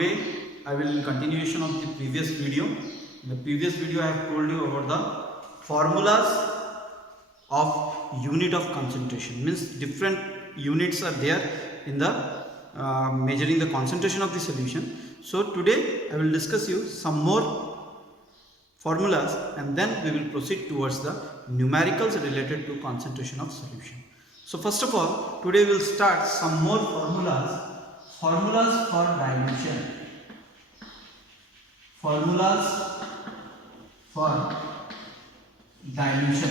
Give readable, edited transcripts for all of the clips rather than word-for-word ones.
today I will in continuation of the previous video. In the previous video I have told you about the formulas of unit of concentration. Means different units are there in the measuring the concentration of the solution. So today I will discuss you some more formulas and then we will proceed towards the numericals related to concentration of solution. So first of all, today we will start some more formulas for dilution. Formulas for dilution.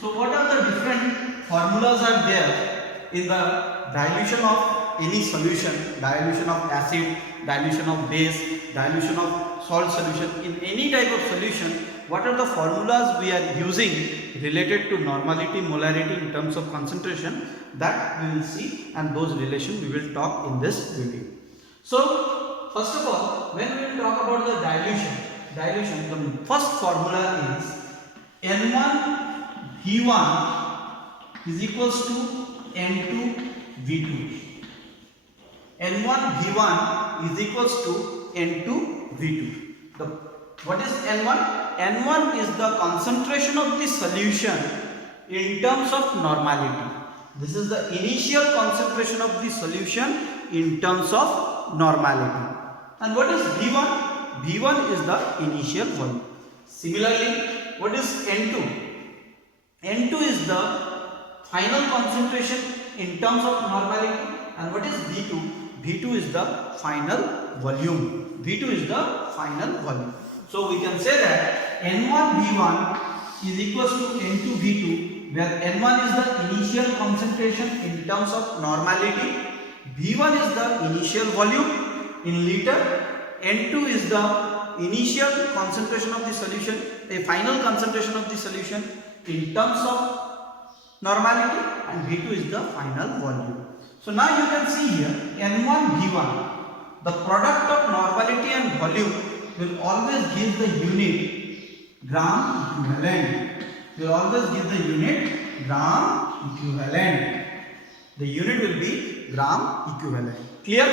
So what are the different formulas are there in the dilution of any solution, dilution of acid, dilution of base, dilution of salt solution, in any type of solution, what are the formulas we are using related to normality, molarity in terms of concentration, that we will see, and those relations we will talk in this video. So first of all, when we will talk about the dilution, the first formula is N1V1 is equals to N2V2. N1V1 is equals to N2V2. What is N1? N1 is the concentration of the solution in terms of normality. This is the initial concentration of the solution in terms of normality. And what is V1? V1 is the initial volume. Similarly, what is N2? N2 is the final concentration in terms of normality. And what is V2? V2 is the final volume. V2 is the final volume. So we can say that N1V1 is equals to N2V2, where N1 is the initial concentration in terms of normality, V1 is the initial volume in liter, N2 is the initial concentration of the solution, a final concentration of the solution in terms of normality, and V2 is the final volume. So now you can see here N1V1, the product of normality and volume will always give the unit gram equivalent. Will always give the unit gram equivalent. The unit will be gram equivalent. Clear?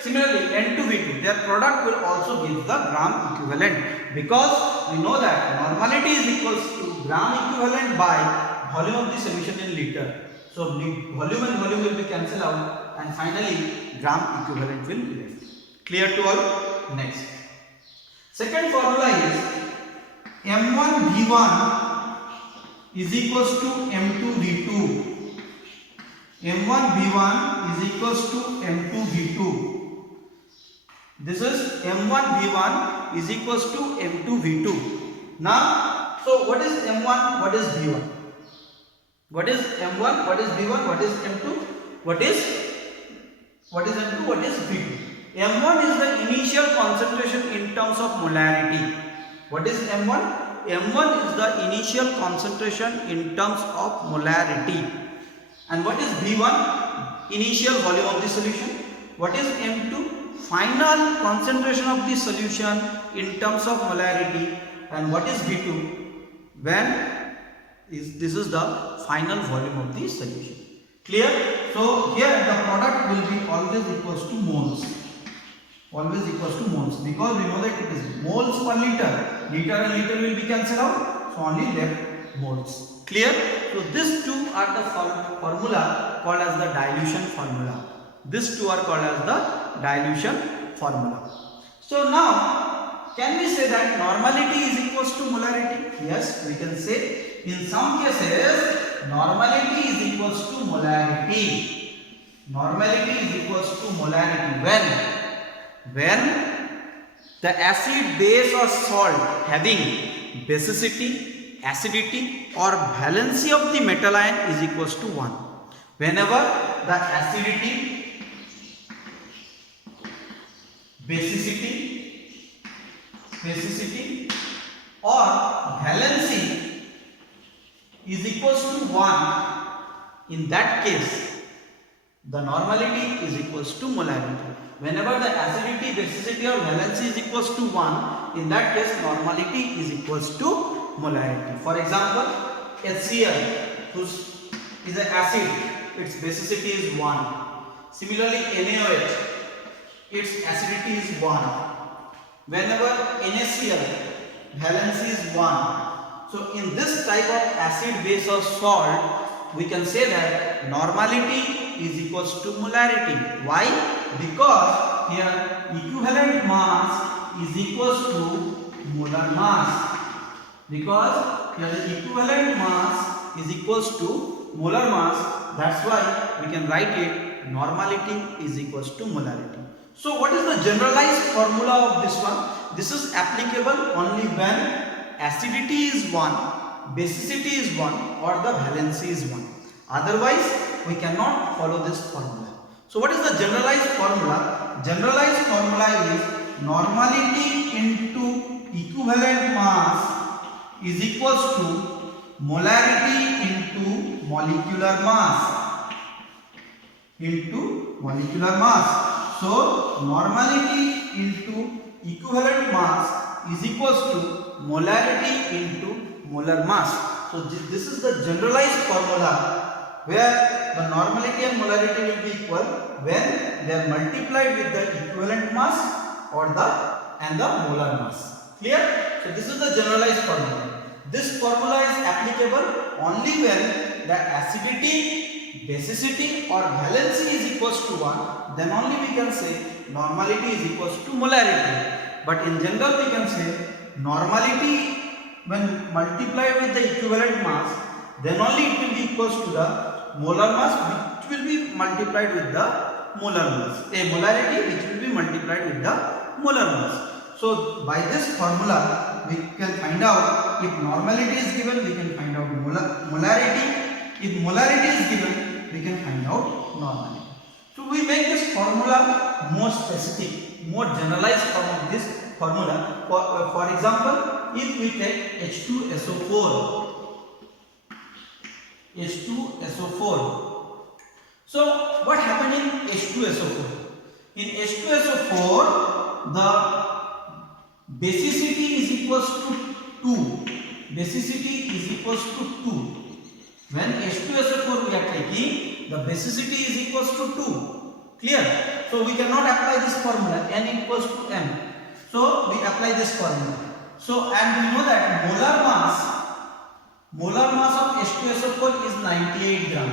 Similarly, N2V2, their product will also give the gram equivalent, because we know that normality is equals to gram equivalent by volume of the solution in liter. So volume and volume will be cancelled out, and finally gram equivalent will be left. Clear to all? Next. Second formula is M1V1 is equals to M2V2. M1V1 is equals to M2V2. This is M1V1 is equals to M2V2. Now, so what is M1? What is V1? What is M1? What is V1? What is M2? What is M2? What is V2? M1 is the initial concentration in terms of molarity. What is M1? M1 is the initial concentration in terms of molarity. And what is V1? Initial volume of the solution. What is M2? Final concentration of the solution in terms of molarity. And what is V2? This is the final volume of the solution. Clear? So here the product will be always equals to moles. Always equals to moles, because we know that it is moles per liter. Liter and liter will be cancelled out, so only left moles. Clear? So these two are the formula called as the dilution formula. These two are called as the dilution formula. So now, can we say that normality is equals to molarity? Yes, we can say. In some cases, normality is equals to molarity. Normality is equals to molarity. When the acid, base or salt having basicity, acidity or valency of the metal ion is equals to 1. Whenever the acidity, basicity or valency is equals to 1, in that case the normality is equals to molarity. Whenever the acidity, basicity or valency is equals to 1, in that case normality is equals to molarity. For example, HCl, which is an acid, its basicity is 1. Similarly, NaOH, its acidity is 1. Whenever NaCl valency is 1. So in this type of acid, base or salt, we can say that normality is equals to molarity. Why? Because here equivalent mass is equals to molar mass. Because here the equivalent mass is equals to molar mass, that's why we can write it normality is equals to molarity. So what is the generalized formula of this one? This is applicable only when acidity is 1, basicity is 1 or the valency is 1. Otherwise we cannot follow this formula. So what is the generalized formula? Generalized formula is normality into equivalent mass is equals to molarity into molecular mass. So normality into equivalent mass is equals to molarity into molar mass. So this is the generalized formula where the normality and molarity will be equal when they are multiplied with the equivalent mass or the molar mass. Clear? So this is the generalized formula. This formula is applicable only when the acidity, basicity or valency is equals to 1. Then only we can say normality is equals to molarity. But in general we can say normality when multiplied with the equivalent mass, then only it will be equals to the molar mass which will be multiplied with the molar mass. A molarity which will be multiplied with the molar mass. So by this formula we can find out if normality is given, we can find out molarity. If molarity is given, we can find out normality. So we make this formula more specific, more generalized form of this formula. For example, if we take H2SO4. So what happened in H2SO4? In H2SO4, the basicity is equals to 2. Basicity is equals to 2. When H2SO4 we are taking, the basicity is equals to 2. Clear? So we cannot apply this formula N equals to M. So we apply this formula. So and we know that molar mass of H2SO4 is 98 gram.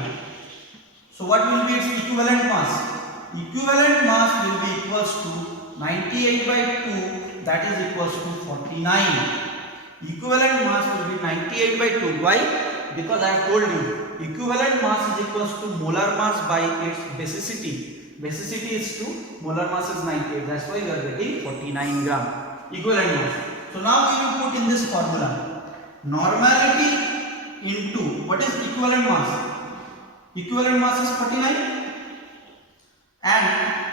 So what will be its equivalent mass? Equivalent mass will be equals to 98 by 2, that is equals to 49. Equivalent mass will be 98 by 2. Why? Because I have told you, equivalent mass is equals to molar mass by its basicity. Basicity is 2, molar mass is 98. That's why we are getting 49 gram. Equivalent mass. So now we will put in this formula. Normality into, what is equivalent mass? Equivalent mass is 49. And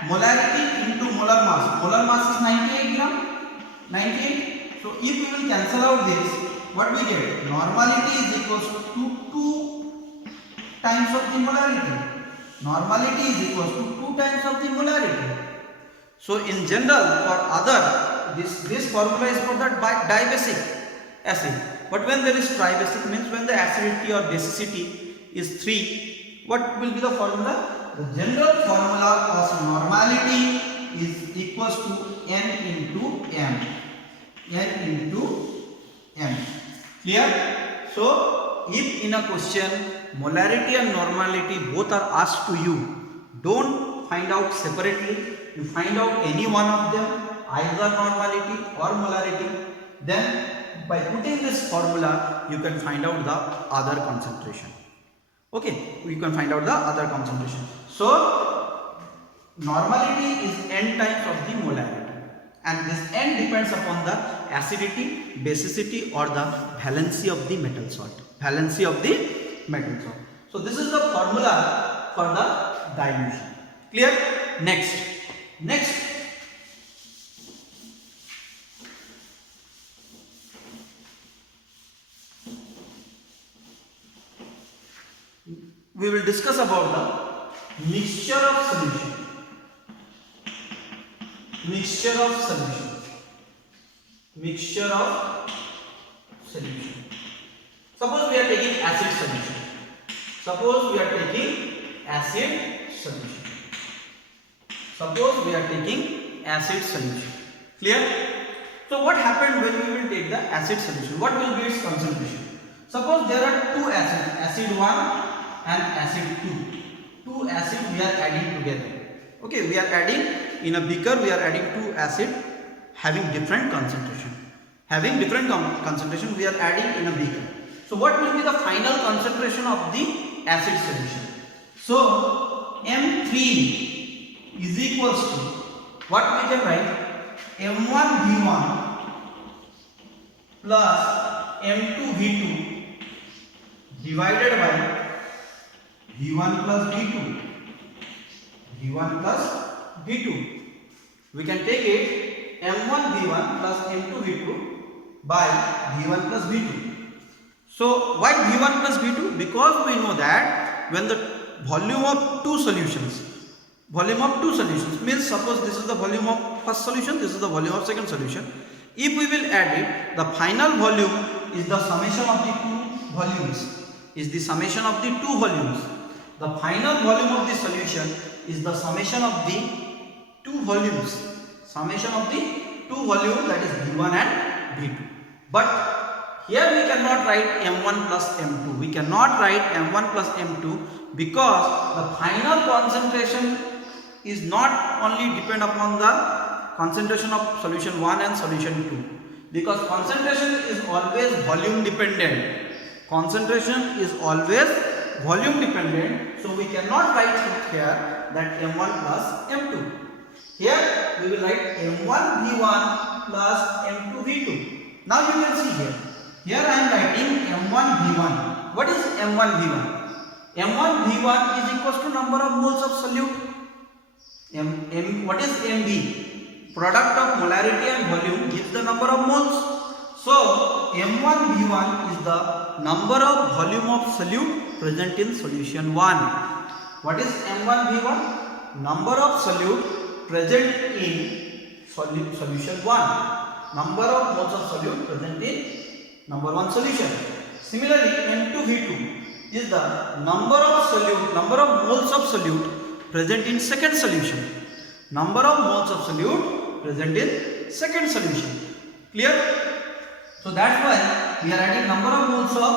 molarity into molar mass. Molar mass is 98 gram. 98. So if we will cancel out this, what we get? Normality is equals to 2 times of the molarity. Normality is equals to 2 times of the molarity. So in general, for other, this formula is for the dibasic acid. But when there is tribasic, means when the acidity or basicity is 3, what will be the formula? The general formula of normality is equals to N into M. N into M. Clear? So if in a question molarity and normality both are asked to you, don't find out separately. You find out any one of them, either normality or molarity. Then by putting this formula, you can find out the other concentration. Okay, you can find out the other concentration. So normality is N times of the molarity. And this N depends upon the acidity, basicity or the valency of the metal salt. Valency of the metal salt. So this is the formula for the dilution. Clear? Next. We will discuss about the mixture of solution. Mixture of solution. Suppose we are taking acid solution. Suppose we are taking acid solution. Clear? So what happened when we will take the acid solution? What will be its concentration? Suppose there are two acids, acid 1 and acid 2. Two acids we are adding together. Okay, we are adding in a beaker, we are adding two acid having different concentration. Having different concentration, we are adding in a beaker. So what will be the final concentration of the acid solution? So M3 is equals to, what we can write? M1V1 plus M2V2 divided by V1 plus V2. V1 plus V2. We can take it M1V1 plus M2V2 by V1 plus V2. So why V1 plus V2? Because we know that when the volume of two solutions means, suppose this is the volume of first solution, this is the volume of second solution. If we will add it, the final volume is the summation of the two volumes. The final volume of the solution is the summation of the two volumes. That is V1 and V2. But here we cannot write M1 plus M2. We cannot write M1 plus M2 because the final concentration is not only depend upon the concentration of solution 1 and solution 2. Because concentration is always volume dependent. So we cannot write it here that M1 plus M2. Here we will write M1V1 plus M2V2. Now you can see here. Here I am writing M1V1. What is M1V1? M1V1 is equals to number of moles of solute. What is MV? Product of molarity and volume gives the number of moles. So M1V1 is the number of volume of solute present in solution 1. What is M1V1? Number of solute present in solution 1. Number of moles of solute present in number 1 solution. Similarly, M2V2 is the number of moles of solute present in second solution. Number of moles of solute present in second solution. Clear? So that's why we are adding number of moles of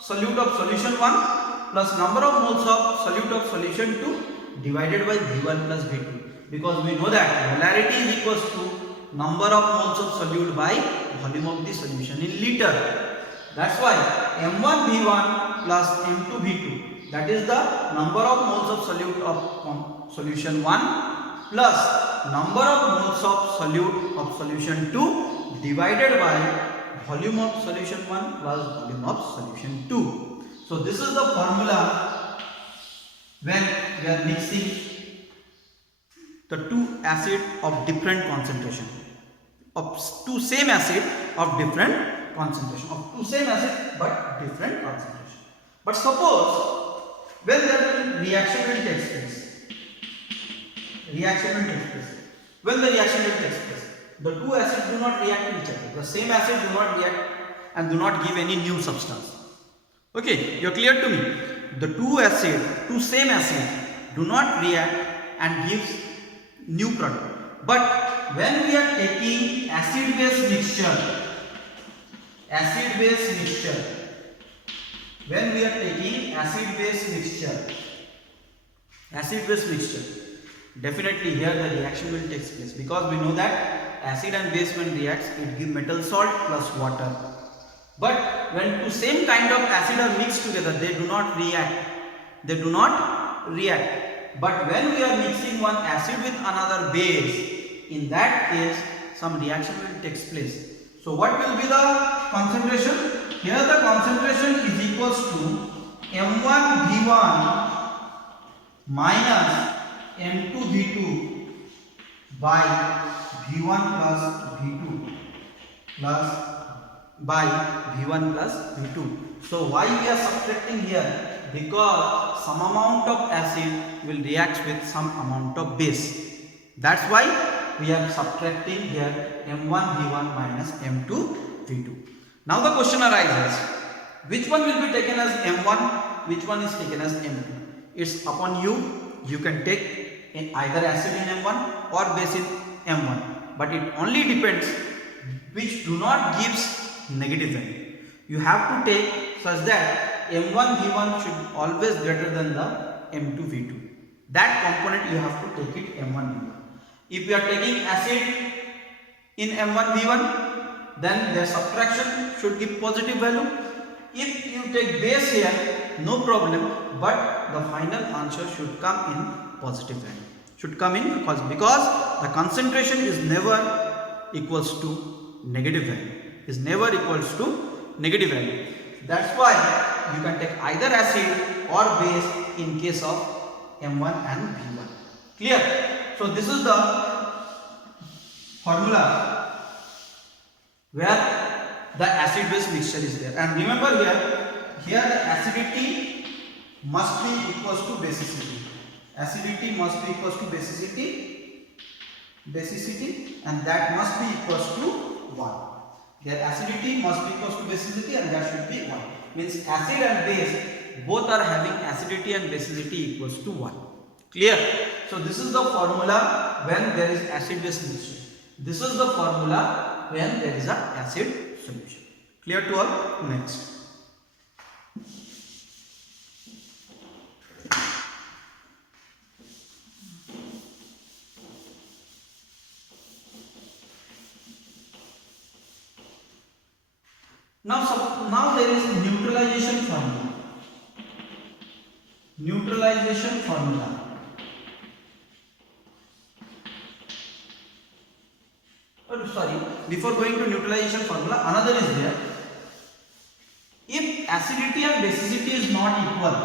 solute of solution 1 plus number of moles of solute of solution 2 divided by V1 plus V2. Because we know that molarity is equals to number of moles of solute by volume of the solution in liter. That's why M1V1 plus M2V2, that is the number of moles of solute of solution 1 plus number of moles of solute of solution 2 divided by volume of solution 1 plus volume of solution 2. So this is the formula when we are mixing the two acid of different concentration, of two same acid of different concentration, but different concentration. But suppose when the reaction will take place, when the reaction will take place, the two acids do not react to each other. The same acid do not react and do not give any new substance. Okay, you are clear to me? The two same acid do not react and gives new product. But when we are taking acid-base mixture, definitely here the reaction will take place, because we know that acid and base when reacts, it gives metal salt plus water. But when two same kind of acid are mixed together, they do not react. But when we are mixing one acid with another base, in that case some reaction will take place. So what will be the concentration? Here the concentration is equals to M1V1 minus M2V2 by V1 plus V2 by V1 plus V2. So why we are subtracting here? Because some amount of acid will react with some amount of base. That's why we are subtracting here M1V1 minus M2V2. Now the question arises, which one will be taken as M1, which one is taken as M2? It's upon you. You can take either acid in M1 or base in M1, but it only depends which do not gives negative value. You have to take such that M1 V1 should always greater than the M2 V2. That component you have to take it M1 V1. If you are taking acid in M1 V1, then their subtraction should give positive value. If you take base here, no problem, but the final answer should come in positive value. Should come in because the concentration is never equals to negative value. Is never equals to negative value. That's why you can take either acid or base in case of M1 and V1. Clear? So this is the formula where the acid base mixture is there. And remember here the acidity must be equals to basicity. Acidity must be equals to basicity, and that must be equals to 1. Their acidity must be equals to basicity, and that should be 1. Means acid and base both are having acidity and basicity equals to 1. Clear? So this is the formula when there is acid base mixture. This is the formula when there is an acid solution. Clear to all? Next. Now there is neutralization formula. Neutralization formula. Oh, sorry, before going to neutralization formula, another is there. If acidity and basicity is not equal,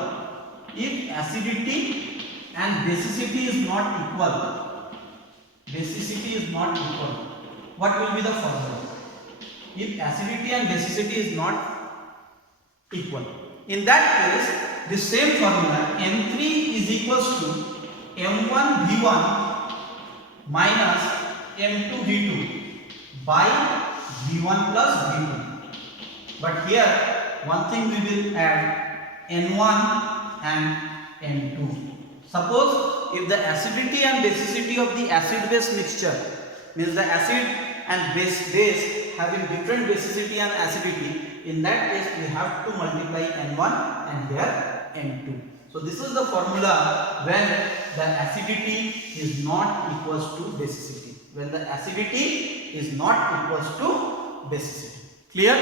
what will be the formula? If acidity and basicity is not equal, in that case, the same formula M3 is equals to M1 V1 minus M2 V2 by V1 plus V2. But here one thing we will add N1 and N2. Suppose if the acidity and basicity of the acid base mixture, means the acid and base having different basicity and acidity, in that case we have to multiply N1 and here N2. So this is the formula when the acidity is not equals to basicity. When the acidity is not equals to basicity. Clear?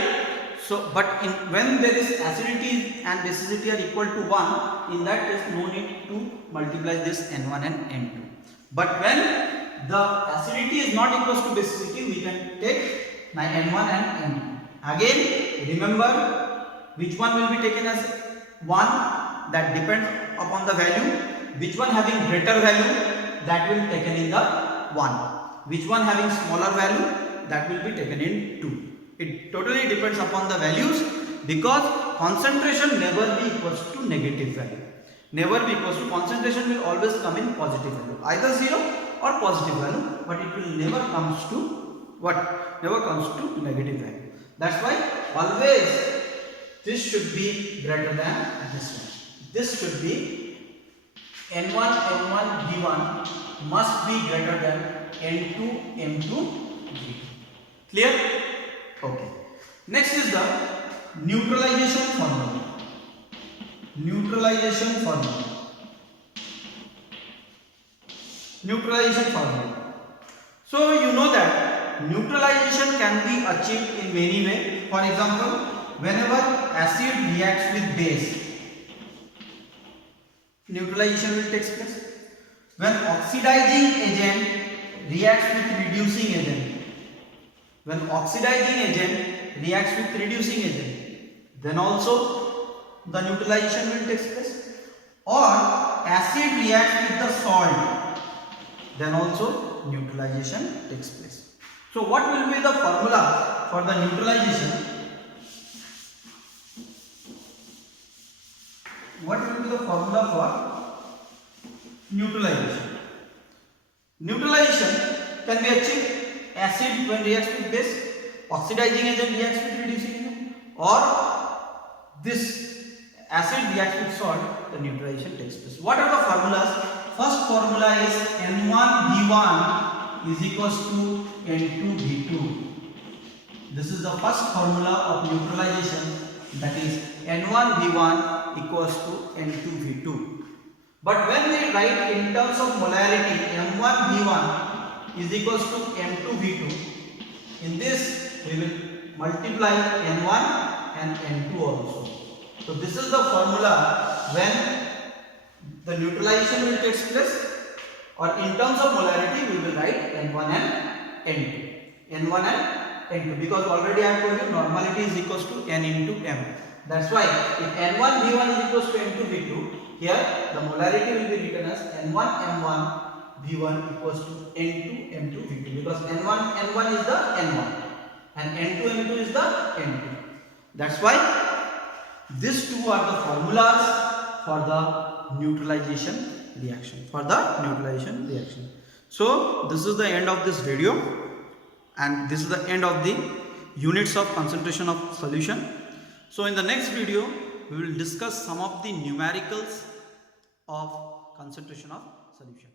So, but when there is acidity and basicity are equal to 1, in that case no need to multiply this N1 and N2. But when the acidity is not equals to basicity, we can take N1 and N2. Again, remember which one will be taken as 1, that depends upon the value. Which one having greater value, that will be taken in the 1. Which one having smaller value, that will be taken in 2. It totally depends upon the values, because concentration never be equals to negative value. Never be equals to, concentration will always come in positive value, either 0 or positive value, but it will never comes to what? Never comes to negative value. That's why always this should be greater than this one. This should be N1 V1 must be greater than N2 M2 V2. Clear? Okay. Next is the neutralization formula. Neutralization formula. Neutralization formula. So you know that neutralization can be achieved in many ways. For example, whenever acid reacts with base, neutralization will take place. When oxidizing agent reacts with reducing agent, when oxidizing agent reacts with reducing agent, then also the neutralization will take place. Or acid reacts with the salt, then also neutralization takes place. So what will be the formula for the neutralization? What will be the formula for neutralization? Neutralization can be achieved acid when reacts with base, oxidizing agent reacts with reducing agent, or this acid reacts with salt, the neutralization takes place. What are the formulas first formula is N1V1 is equals to N2V2. This is the first formula of neutralization, that is N1V1 equals to N2V2. But when we write in terms of molarity M1V1 is equals to M2V2, in this we will multiply N1 and N2 also. So this is the formula when the neutralization will take place, or in terms of molarity we will write N1 and N2. N1 and N2, because already I have told you normality is equals to N into M. That's why if N1V1 is equals to N2V2, here the molarity will be written as N1M1V1 equals to N2M2V2, because N1 is the N1 and N2M2 is the N2. That's why these two are the formulas for the neutralization reaction. So this is the end of this video, and this is the end of the units of concentration of solution. So in the next video we will discuss some of the numericals of concentration of solution.